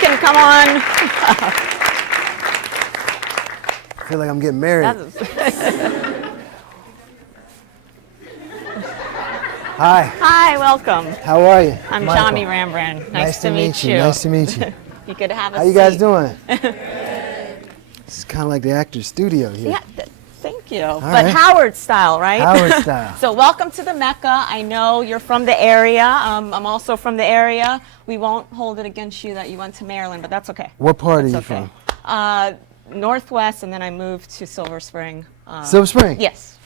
Can come on. I feel like I'm getting married. Hi. Hi, welcome. How are you? I'm Michael. Johnny Rambran. Nice to meet you. Nice to meet you. You could have a seat. How you guys doing? It's kind of like the actor's studio here. Yeah, thank you. All But right. Howard style, right? Howard style. So welcome to the Mecca. I know you're from the area. I'm also from the area. We won't hold it against you that you went to Maryland, but that's okay. What part are you Okay. from? Northwest, and then I moved to Silver Spring. Silver Spring? Yes.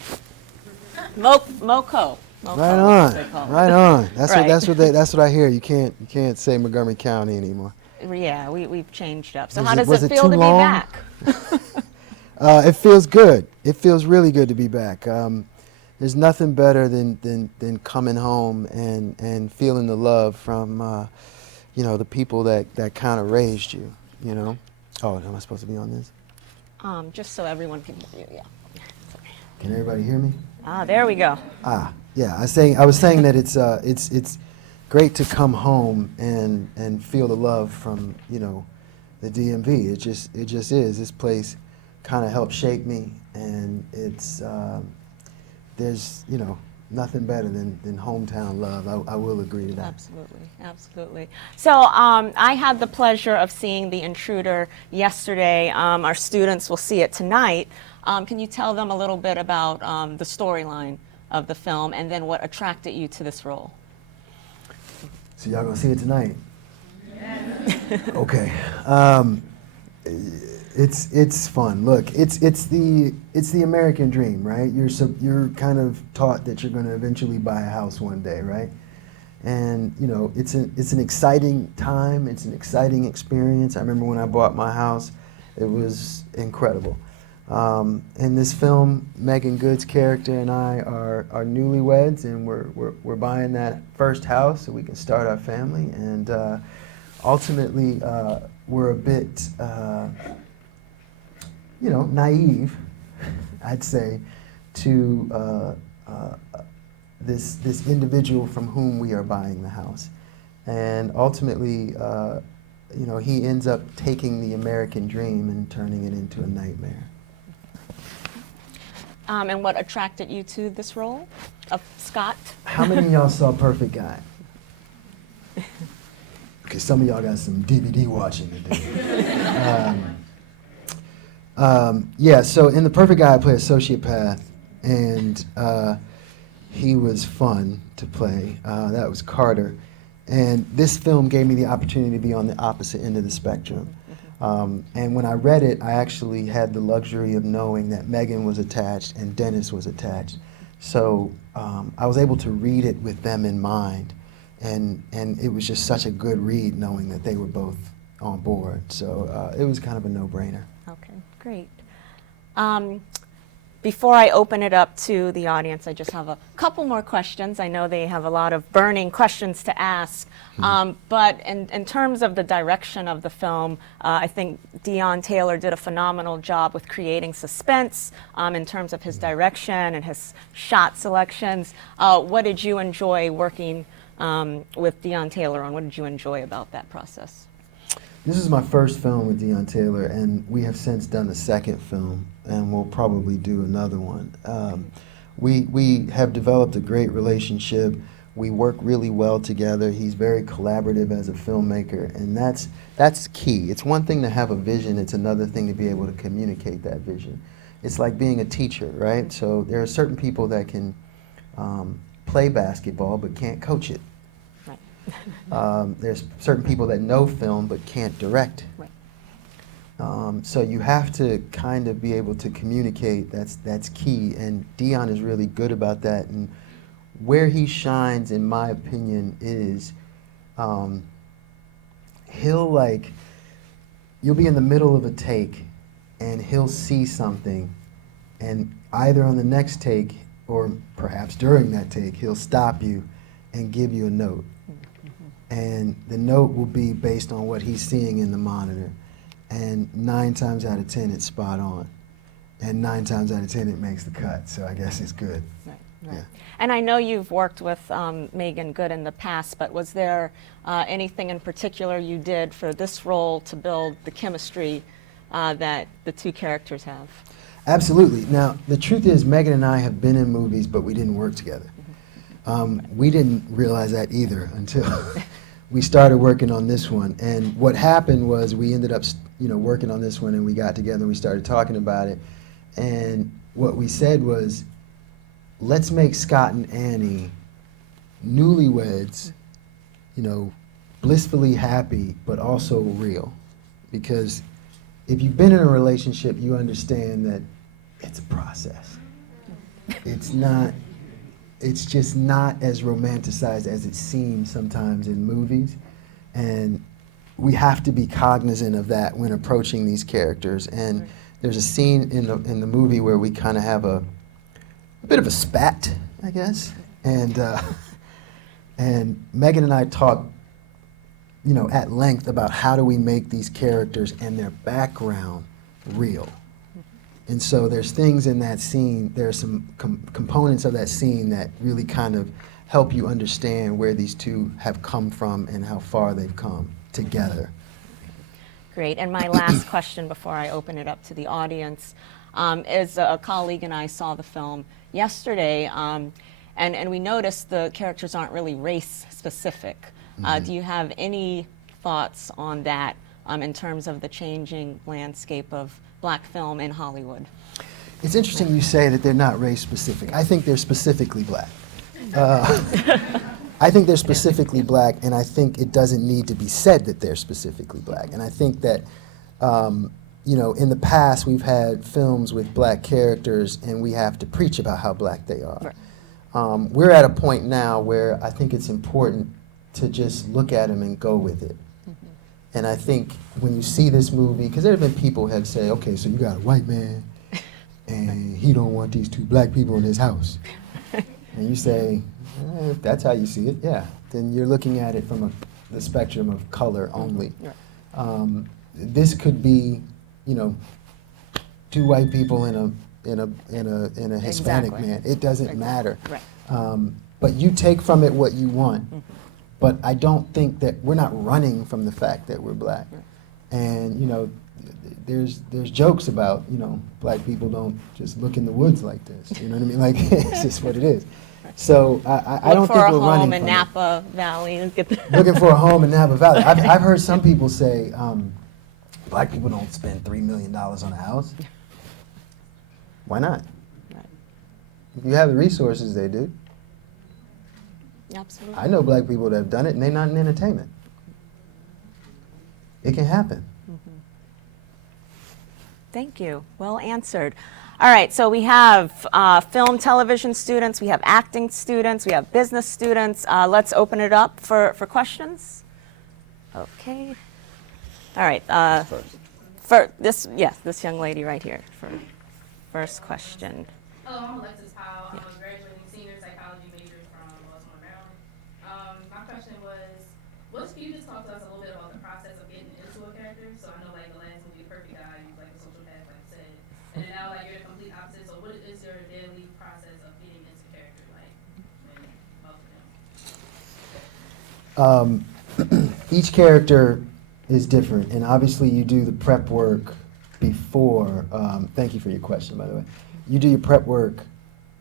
Moco. Right on. Right on. Right. That's what I hear. You can't say Montgomery County anymore. Yeah, we've changed up. So Was how it- does was it it feel too to be long? back? It feels good. It feels really good to be back. There's nothing better than coming home and feeling the love from the people that kind of raised you. You know. Oh, am I supposed to be on this? Just so everyone can hear you. Yeah. Can everybody hear me? There we go. Yeah. I was saying that it's great to come home and feel the love from the DMV. It just is. This place kind of helped shape me, and it's there's nothing better than hometown love. I will agree to that. Absolutely. So I had the pleasure of seeing The Intruder yesterday. Our students will see it tonight. Can you tell them a little bit about the storyline of the film and then what attracted you to this role? So y'all gonna see it tonight? Yes. Okay. It's fun. Look, it's the American dream, right? You're kind of taught that you're going to eventually buy a house one day, right? And it's an exciting time. It's an exciting experience. I remember when I bought my house, it was incredible. In this film, Megan Good's character and I are newlyweds, and we're buying that first house so we can start our family. And ultimately, we're a bit naive, I'd say, to this individual from whom we are buying the house. And ultimately, he ends up taking the American dream and turning it into a nightmare. And what attracted you to this role of Scott? How many of y'all saw Perfect Guy? Okay, some of y'all got some DVD watching to do. Yeah, so in The Perfect Guy, I play a sociopath, and he was fun to play. That was Carter. And this film gave me the opportunity to be on the opposite end of the spectrum. And when I read it, I actually had the luxury of knowing that Megan was attached and Dennis was attached. So I was able to read it with them in mind. And it was just such a good read knowing that they were both on board. So it was kind of a no-brainer. Okay, great. Before I open it up to the audience, I just have a couple more questions. I know they have a lot of burning questions to ask. But in terms of the direction of the film, I think Deon Taylor did a phenomenal job with creating suspense in terms of his direction and his shot selections. What did you enjoy working with Deon Taylor on? What did you enjoy about that process? This is my first film with Deon Taylor, and we have since done a second film, and we'll probably do another one. We have developed a great relationship. We work really well together. He's very collaborative as a filmmaker, and that's key. It's one thing to have a vision. It's another thing to be able to communicate that vision. It's like being a teacher, right? So there are certain people that can play basketball but can't coach it. There's certain people that know film but can't direct. Right. So you have to kind of be able to communicate. That's key, and Deon is really good about that. And where he shines, in my opinion, is you'll be in the middle of a take, and he'll see something, and either on the next take or perhaps during that take, he'll stop you and give you a note. And the note will be based on what he's seeing in the monitor. And 9 times out of 10, it's spot on. And 9 times out of 10, it makes the cut. So I guess it's good. Right. Right. Yeah. And I know you've worked with Megan Good in the past, but was there anything in particular you did for this role to build the chemistry that the two characters have? Absolutely. Now, the truth is, Megan and I have been in movies, but we didn't work together. We didn't realize that either until we started working on this one. And what happened was we ended up, working on this one, and we got together and we started talking about it. And what we said was, let's make Scott and Annie newlyweds, blissfully happy, but also real. Because if you've been in a relationship, you understand that it's a process. It's just not as romanticized as it seems sometimes in movies. And we have to be cognizant of that when approaching these characters. And there's a scene in the movie where we kind of have a bit of a spat, I guess. And Megan and I talked, at length about how do we make these characters and their background real. And so there's things in that scene, there are some components of that scene that really kind of help you understand where these two have come from and how far they've come together. Great. And my last question before I open it up to the audience is a colleague and I saw the film yesterday, and we noticed the characters aren't really race specific. Do you have any thoughts on that in terms of the changing landscape of black film in Hollywood? It's interesting you say that they're not race specific. I think they're specifically black. I think they're specifically black, and I think it doesn't need to be said that they're specifically black. And I think that, in the past we've had films with black characters, and we have to preach about how black they are. Right. We're at a point now where I think it's important to just look at them and go with it. And I think when you see this movie, because there have been people who have said, okay, so you got a white man, and he don't want these two black people in his house. And you say, if that's how you see it, yeah. Then you're looking at it from the spectrum of color only. Right. This could be, two white people in a Hispanic man. It doesn't matter. Right. But you take from it what you want. But I don't think that we're not running from the fact that we're black. And there's jokes about black people don't just look in the woods like this. You know what I mean? Like it's just what it is. So I don't think we're running from it. Look for a home in Napa Valley. Looking for a home in Napa Valley. I've heard some people say black people don't spend $3 million on a house. Why not? Right. If you have the resources, they do. Absolutely. I know black people that have done it, and they're not in entertainment. It can happen. Thank you. Well answered. All right, so we have film, television students, we have acting students, we have business students. Let's open it up for questions. Okay. All right. For this young lady right here for first question. Hello, I'm Alexis Powell. I'm a graduating senior psychology major from Baltimore, Maryland. My question was, can you just talk to us a little bit about the process of getting into a character? So I know, like, the last movie, Perfect Guy, you like a social path, like you said. And then now, like, you're the complete opposite. So what is your daily process of getting into character, like, in both of them? Each character is different, and obviously you do the prep work before. Thank you for your question, by the way. You do your prep work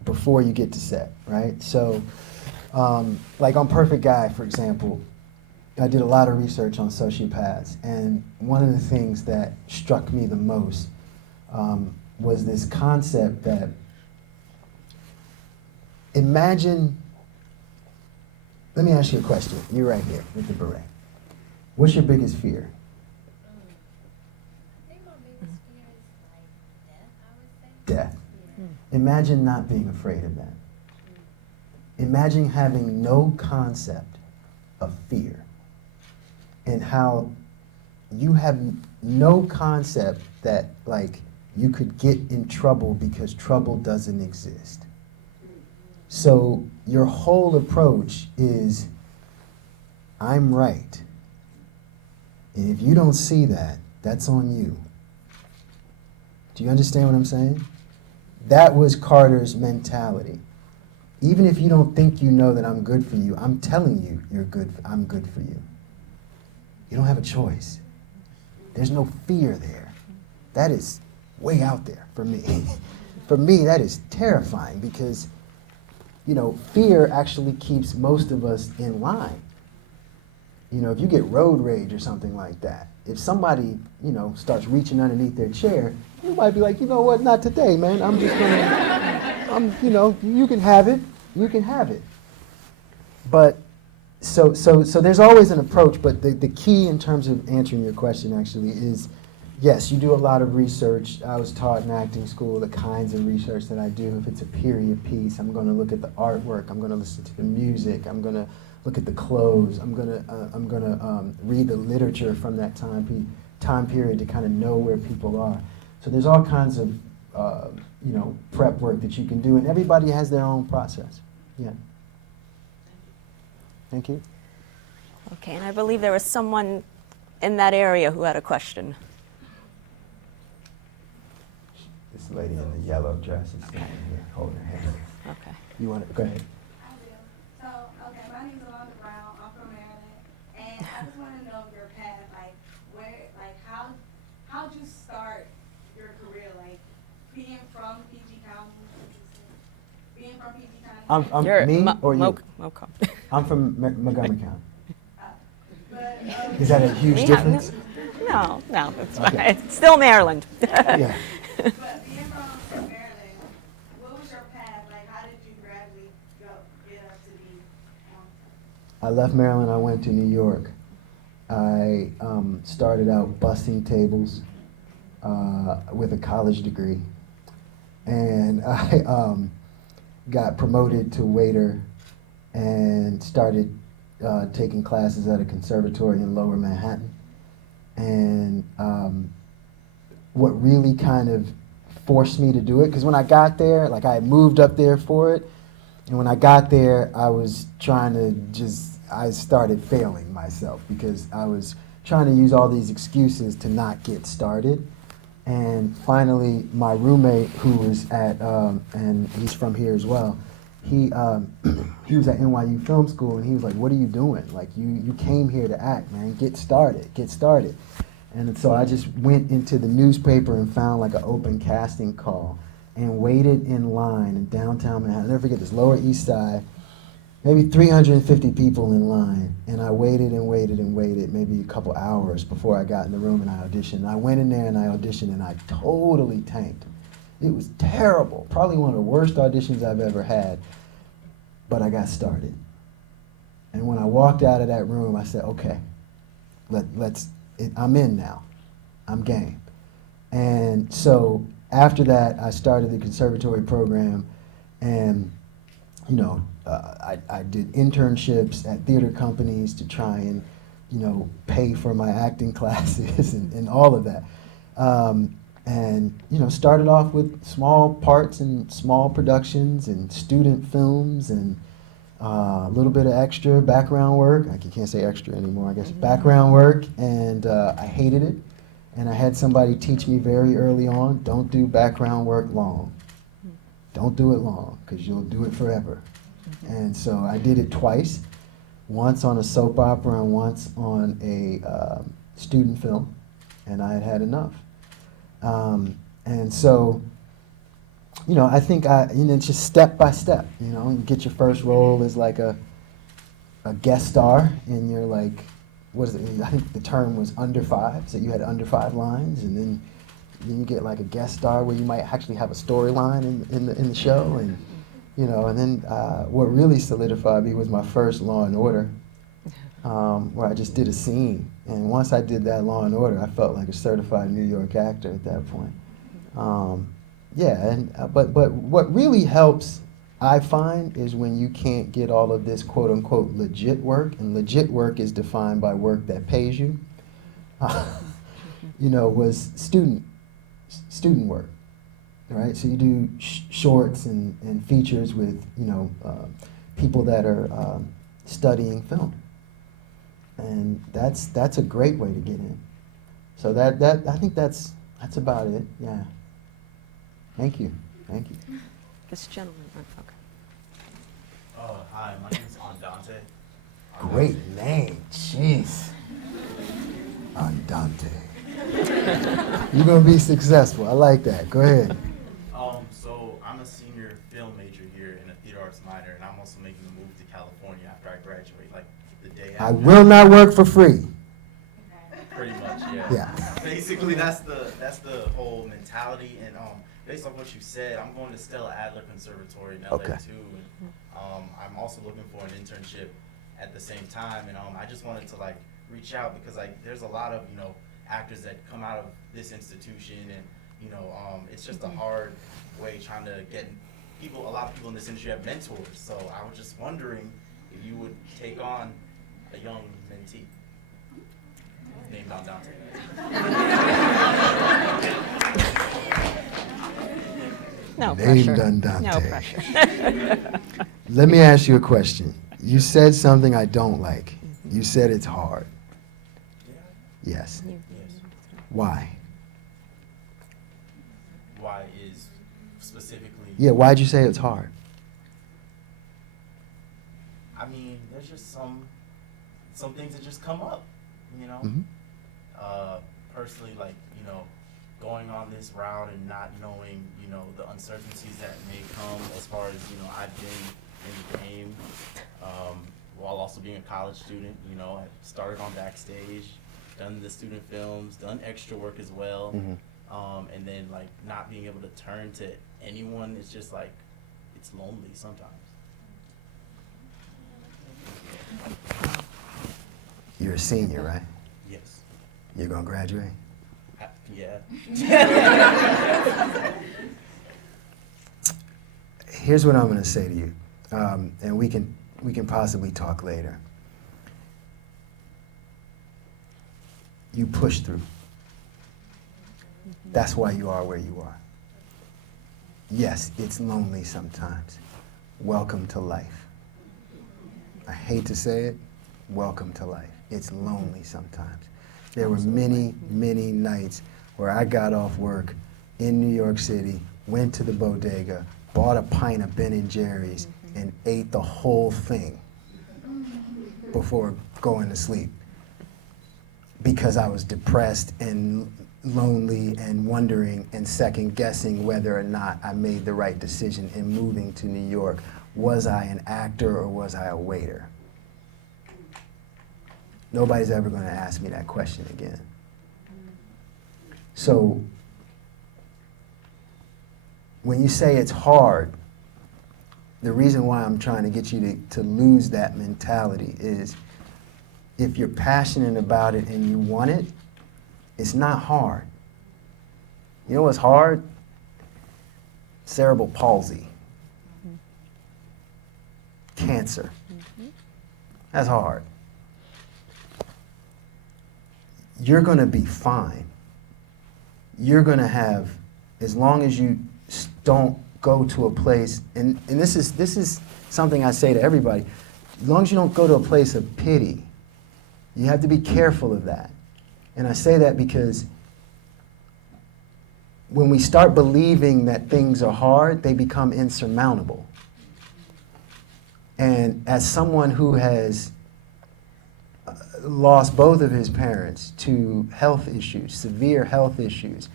before you get to set, right? So, like on Perfect Guy, for example, I did a lot of research on sociopaths, and one of the things that struck me the most was this concept that let me ask you a question. You're right here with the beret. What's your biggest fear? I think my biggest fear is like death, I would say. Death. Imagine not being afraid of that. Imagine having no concept of fear and how you have no concept that like you could get in trouble because trouble doesn't exist. So your whole approach is, I'm right. And if you don't see that, that's on you. Do you understand what I'm saying? That was Carter's mentality. even if you don't think you know that I'm good for you, I'm telling you I'm good for you. You don't have a choice. There's no fear there. That is way out there for me. For me, that is terrifying because, you know, fear actually keeps most of us in line. You know, if you get road rage or something like that, if somebody, you know, starts reaching underneath their chair, you might be like, you know what, not today, man. I'm just gonna, you know, you can have it. You can have it. But, so there's always an approach, but the key in terms of answering your question actually is, yes, you do a lot of research. I was taught in acting school the kinds of research that I do. If it's a period piece, I'm gonna look at the artwork, I'm gonna listen to the music, I'm gonna look at the clothes. I'm gonna read the literature from that time period to kind of know where people are. So there's all kinds of you know, prep work that you can do, and everybody has their own process. Yeah. Thank you. Okay, and I believe there was someone in that area who had a question. This lady in the yellow dress is standing here holding her hand. Okay. You want to go ahead? I do. So, okay, my name's Alonda Brown. I'm from Maryland, and I just want to know your path, like how'd you start your career, like being from PG County, being from PG County. You're Me or you? Moco. I'm from Montgomery County. But, Is that a huge difference? No, it's fine. Okay. It's still Maryland. Yeah. but being from Maryland, what was your path? Like, how did you gradually get up to be? I left Maryland, I went to New York. I started out bussing tables with a college degree. And I got promoted to waiter and started taking classes at a conservatory in Lower Manhattan. And what really kind of forced me to do it, because when I got there, like I moved up there for it, and when I got there, I was trying to I started failing myself because I was trying to use all these excuses to not get started. And finally, my roommate, who was at, and he's from here as well, he was at NYU Film School, and he was like, "What are you doing? Like, you came here to act, man. Get started, get started." And so I just went into the newspaper and found like an open casting call and waited in line in downtown Manhattan. I'll never forget this, Lower East Side, maybe 350 people in line. And I waited and waited and waited, maybe a couple hours before I got in the room and I auditioned. I went in there and I auditioned and I totally tanked. It was terrible, probably one of the worst auditions I've ever had, but I got started. And when I walked out of that room, I said, okay, I'm in now. I'm game. And so after that, I started the conservatory program, and you know, I did internships at theater companies to try and, you know, pay for my acting classes and all of that. And you know, started off with small parts and small productions and student films and a little bit of extra background work. You can't say extra anymore, I guess. Background work, and I hated it. And I had somebody teach me very early on, don't do background work long. Don't do it long, because you'll do it forever. And so I did it twice, once on a soap opera and once on a student film, and I had had enough. And so, you know, I think it's just step by step. You know, you get your first role as like a guest star, and you're like, what is it? I think the term was under 5, so you had under 5 lines, and then you get like a guest star where you might actually have a storyline in the show, and you know, and then what really solidified me was my first Law and Order, where I just did a scene, and once I did that Law and Order, I felt like a certified New York actor at that point. Yeah, and but what really helps, I find, is when you can't get all of this quote unquote legit work, and legit work is defined by work that pays you. You know, was student work, right? So you do shorts and features with, you know, people that are studying film, and that's a great way to get in. So that I think that's about it. Yeah. Thank you. This gentleman. Okay. Hi, my name is Andante. Great name, jeez. Andante. You're gonna be successful. I like that. Go ahead. So I'm a senior film major here and a theater arts minor, and I'm also making the move to California after I graduate, like the day after. I will not work for free. Pretty much, yeah. Yeah. Basically, that's the whole mentality, and based on what you said, I'm going to Stella Adler Conservatory in LA Okay. too, and I'm also looking for an internship at the same time, and I just wanted to like reach out because like there's a lot of actors that come out of this institution, and it's just a hard way trying to get people. A lot of people in this industry have mentors, so I was just wondering if you would take on a young mentee named Andante. No Named pressure. Andante. No pressure. Let me ask you a question. You said something I don't like. You said it's hard. Yes. Yes. Why? Why is specifically? Yeah, why'd you say it's hard? I mean, there's just some things that just come up, Mhm. Personally, like, going on this route and not knowing, the uncertainties that may come as far as, I've been in the game, while also being a college student, I started on Backstage, done the student films, done extra work as well, and then, like, not being able to turn to anyone, it's just, like, it's lonely sometimes. You're a senior, right? Yes. You're gonna graduate? Yeah. Here's what I'm gonna say to you, and we can possibly talk later. You push through. That's why you are where you are. Yes, it's lonely sometimes. Welcome to life. I hate to say it, welcome to life. It's lonely sometimes. There were many, many nights where I got off work in New York City, went to the bodega, bought a pint of Ben and Jerry's, and ate the whole thing before going to sleep because I was depressed and lonely and wondering and second guessing whether or not I made the right decision in moving to New York. Was I an actor or was I a waiter? Nobody's ever going to ask me that question again. So when you say it's hard, the reason why I'm trying to get you to lose that mentality is if you're passionate about it and you want it, it's not hard. You know what's hard? Cerebral palsy. Cancer. That's hard. You're going to be fine. You're going to have, as long as you don't go to a place, and this is something I say to everybody, as long as you don't go to a place of pity, you have to be careful of that. And I say that because when we start believing that things are hard, they become insurmountable. And as someone who has lost both of his parents to health issues, severe health issues,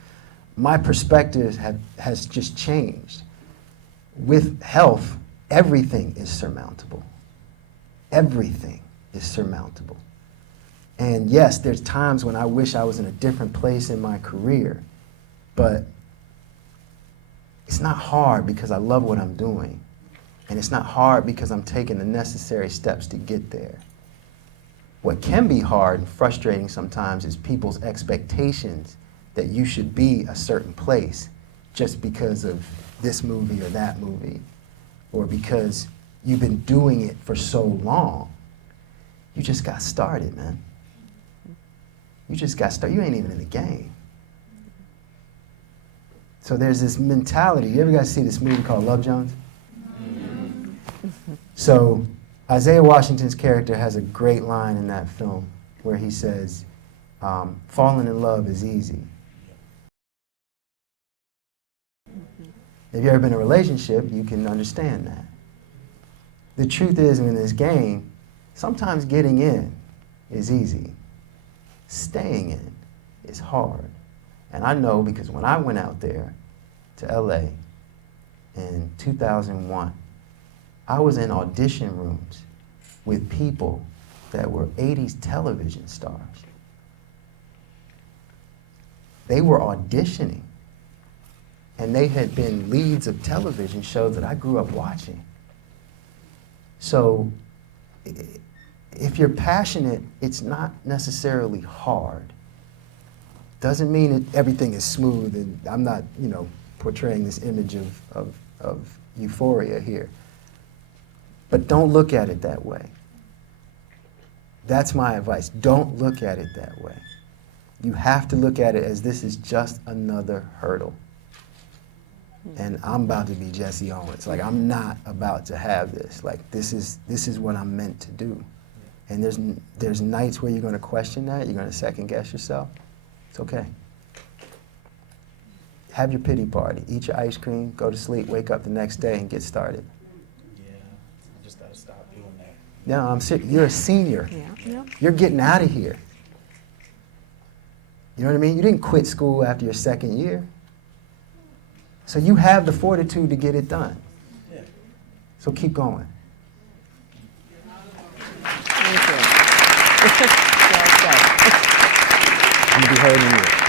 my perspective has just changed. With health, everything is surmountable. Everything is surmountable. And yes, there's times when I wish I was in a different place in my career, but it's not hard because I love what I'm doing. And it's not hard because I'm taking the necessary steps to get there. What can be hard and frustrating sometimes is people's expectations that you should be a certain place just because of this movie or that movie, or because you've been doing it for so long. You just got started, man. You just got started. You ain't even in the game. So there's this mentality. You ever guys see this movie called Love Jones? So Isaiah Washington's character has a great line in that film where he says, falling in love is easy. If you've ever been in a relationship, you can understand that. the truth is, in this game, sometimes getting in is easy. Staying in is hard. And I know because when I went out there to LA in 2001, I was in audition rooms with people that were 80s television stars. They were auditioning, and they had been leads of television shows that I grew up watching. So if you're passionate, it's not necessarily hard. Doesn't mean that everything is smooth, and I'm not, portraying this image of euphoria here. But don't look at it that way. That's my advice. Don't look at it that way. You have to look at it as this is just another hurdle. And I'm about to be Jesse Owens. Like, I'm not about to have this. Like, this is what I'm meant to do. And there's nights where you're going to question that. You're going to second guess yourself. It's okay. Have your pity party. Eat your ice cream, go to sleep, wake up the next day, and get started. Yeah, I just gotta stop doing that. No, I'm serious. You're a senior. Yeah. You're getting out of here. You know what I mean? You didn't quit school after your second year. So you have the fortitude to get it done. Yeah. So keep going. Thank you. Well said. I'm going to be holding you.